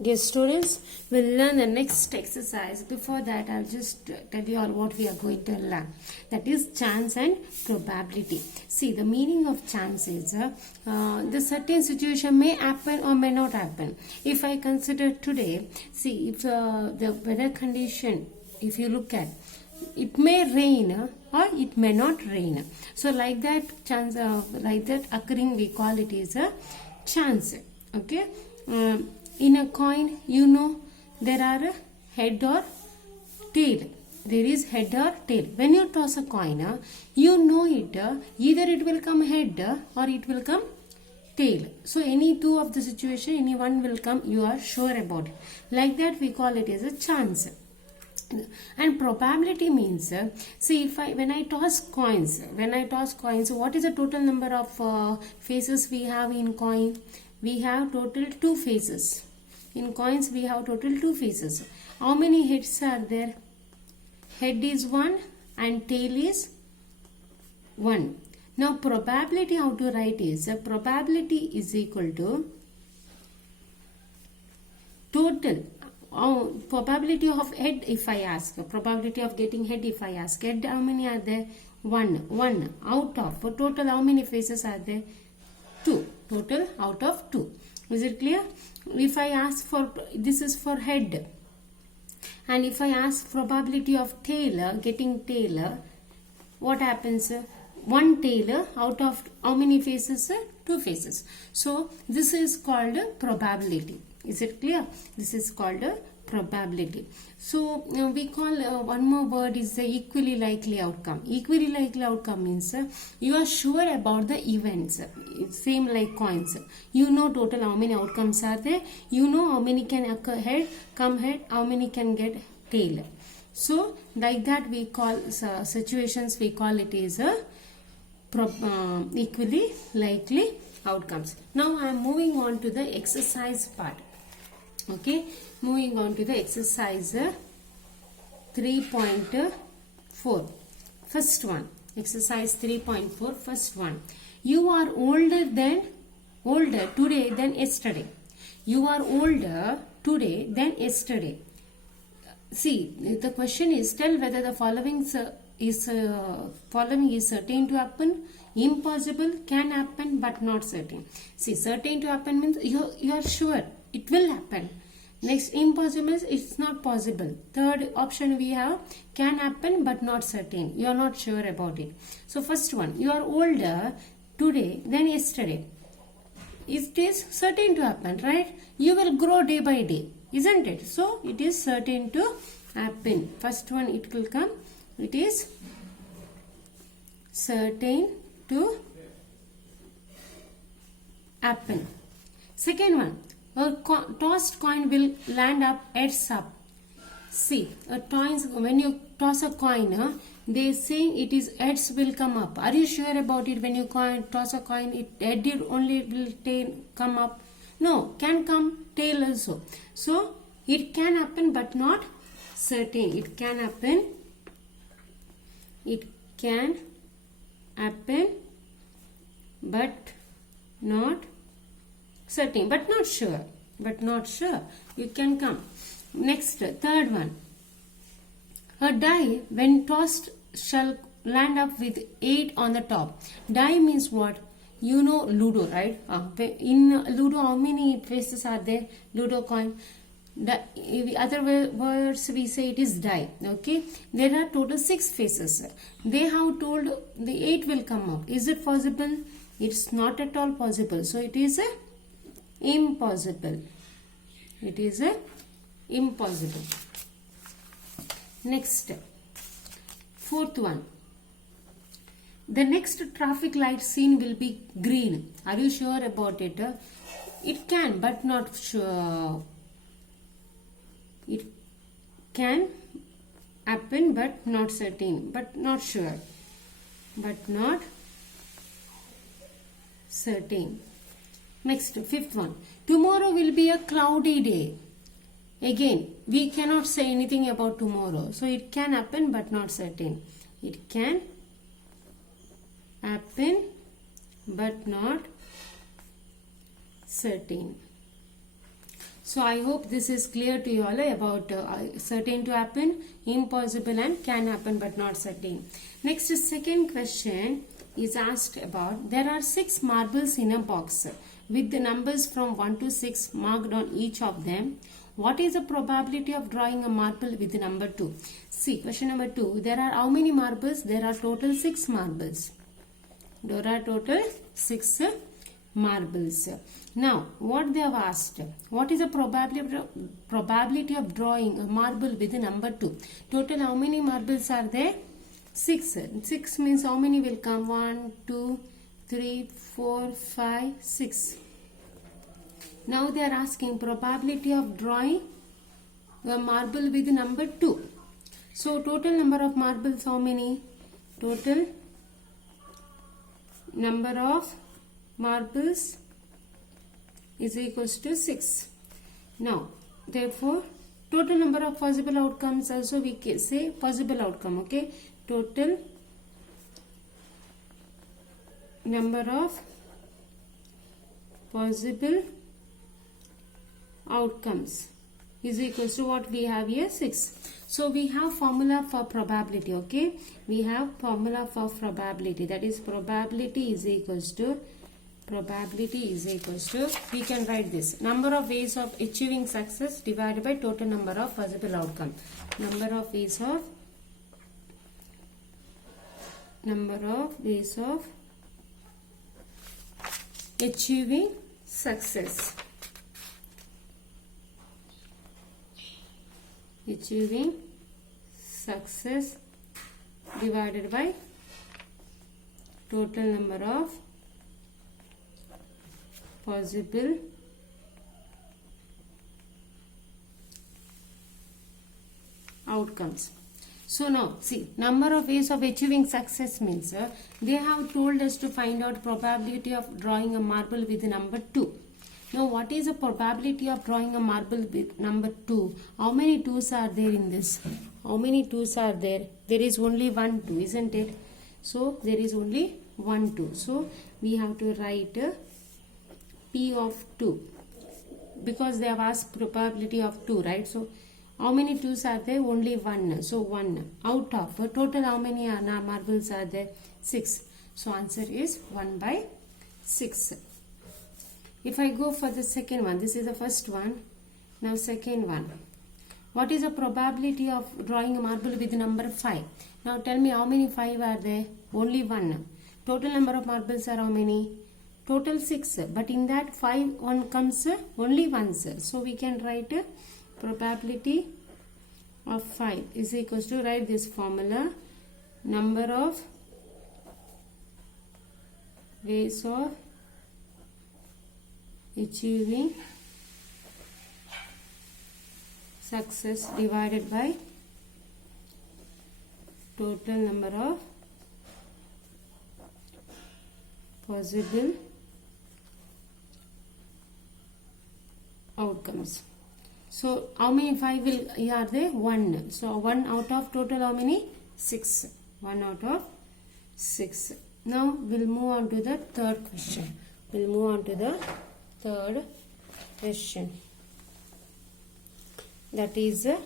Dear students, we'll learn the next exercise. Before that, I'll just tell you all what we are going to learn. That is chance and probability. See, the meaning of chance is the certain situation may happen or may not happen. If I consider today, see, if the weather condition, if you look at, it may rain or it may not rain. So, like that chance, like that occurring, we call it is a chance. Okay. In a coin, you know, there are a head or tail. There is head or tail. When you toss a coin, you know it, either it will come head or it will come tail. So any two of the situation, any one will come, you are sure about it. Like that we call it as a chance. And probability means, see, when I toss coins, what is the total number of faces we have in coin? We have total 2 faces. In coins, we have total 2 faces. How many heads are there? Head is 1 and tail is 1. Now, probability, how to write is, probability is equal to total. Probability of head, if I ask, probability of getting head, if I ask, head, how many are there? 1. Out of, for total, how many faces are there? 2. Total out of 2. Is it clear? If I ask for, this is for head, and if I ask probability of tail, getting tail, what happens? 1 tail out of how many faces? 2 faces. So this is called probability. Is it clear? This is called probability. So we call one more word is the equally likely outcome. Equally likely outcome means you are sure about the events. It's same like coins. You know total how many outcomes are there. You know how many can occur head, come head, how many can get tail. So like that we call situations, we call it is a equally likely outcomes. Now I am moving on to the exercise part. Okay, moving on to the exercise 3.4. First one, exercise 3.4, first one. You are older today than yesterday. You are older today than yesterday. See, the question is, tell whether the following is certain to happen, impossible, can happen but not certain. See, certain to happen means you are sure it will happen. Next, impossible is it's not possible. Third option we have, can happen but not certain. You are not sure about it. So first one, you are older today than yesterday. It is certain to happen, right? You will grow day by day, isn't it? So it is certain to happen. First one it will come. It is certain to happen. Second one, a tossed coin will land up, heads up. See, when you toss a coin, they say it is heads will come up. Are you sure about it? When you toss a coin, it head only will come up? No, can come tail also. So it can happen but not certain. It can happen. It can happen but not certain, but not sure. It can come. Next, third one. A die when tossed shall land up with 8 on the top. Die means what? You know Ludo, right? In Ludo, how many faces are there? Ludo coin. Other words we say it is die. Okay, there are total 6 faces. They have told the 8 will come up. Is it possible? It's not at all possible. So it is impossible. It is impossible. Next, fourth one. The next traffic light seen will be green. Are you sure about it? It can, but not sure. It can happen, but not certain. But not sure. But not certain. Next, fifth one. Tomorrow will be a cloudy day. Again, we cannot say anything about tomorrow. So it can happen but not certain. It can happen but not certain. So I hope this is clear to you all about certain to happen, impossible and can happen but not certain. Next, second question is asked about, there are 6 marbles in a box with the numbers from 1 to 6 marked on each of them. What is the probability of drawing a marble with the number 2? See, question number 2, there are how many marbles? There are total 6 marbles. There are total 6 marbles. Now, what they have asked, what is the probability of drawing a marble with the number 2? Total how many marbles are there? 6. 6 means how many will come? 1, 2, 3, 4, 5, 6. Now they are asking probability of drawing a marble with the number 2. So total number of marbles how many? Total number of marbles is equals to 6. Now, therefore, total number of possible outcomes also we can say possible outcome, okay? Total number of possible outcomes is equals to what we have here? 6. So we have formula for probability, okay? We have formula for probability, that is probability is equals to, we can write this, number of ways of achieving success divided by total number of possible outcome. Number of ways of achieving success. Achieving success divided by total number of possible outcomes. So now see, number of ways of achieving success means they have told us to find out probability of drawing a marble with the number 2. Now what is the probability of drawing a marble with number 2? How many 2's are there in this? How many 2's are there? There is only 1 2, isn't it? So there is only 1 2. So we have to write P of 2 because they have asked probability of 2, right? So how many 2's are there? Only 1. So 1 out of total how many marbles are there? 6. So answer is 1 by 6. If I go for the second one, this is the first one. Now second one. What is the probability of drawing a marble with the number 5? Now tell me how many 5 are there? Only 1. Total number of marbles are how many? Total 6. But in that 5 one comes only once. So we can write probability of 5 is equals to, write this formula, number of ways of achieving success divided by total number of possible outcomes. So how many 5 will are there? 1. So 1 out of total how many? 6. 1 out of 6. Now we'll move on to the third question. That is a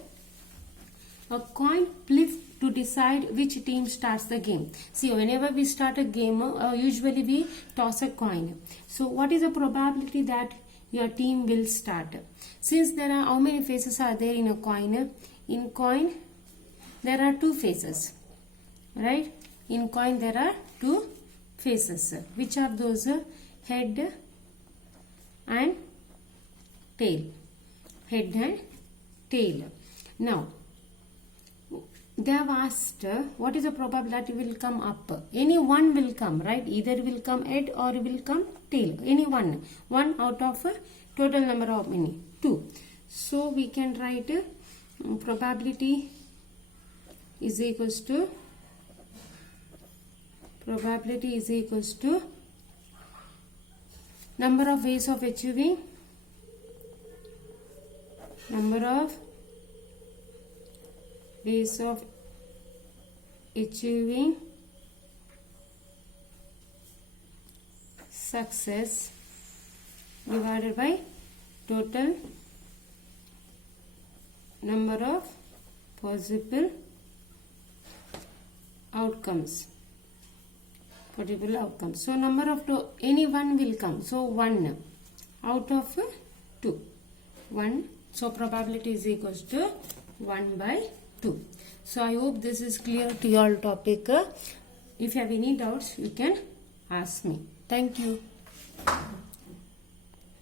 coin flipped to decide which team starts the game. See, whenever we start a game, usually we toss a coin. So what is the probability that your team will start? Since there are, how many faces are there in a coin? In coin there are 2 faces, right? In coin there are 2 faces. Which are those? Head and tail. Head and tail. Now they have asked what is the probability will come up? Any one will come, right? Either will come head or will come tail. Any one. 1 out of total number of many? 2. So we can write probability is equals to number of ways of achieving success divided by total number of possible outcomes. So number of 2, any one will come. So 1 out of 2. 1. So probability is equals to 1 by 2. So I hope this is clear to your topic. If you have any doubts, you can ask me. Thank you.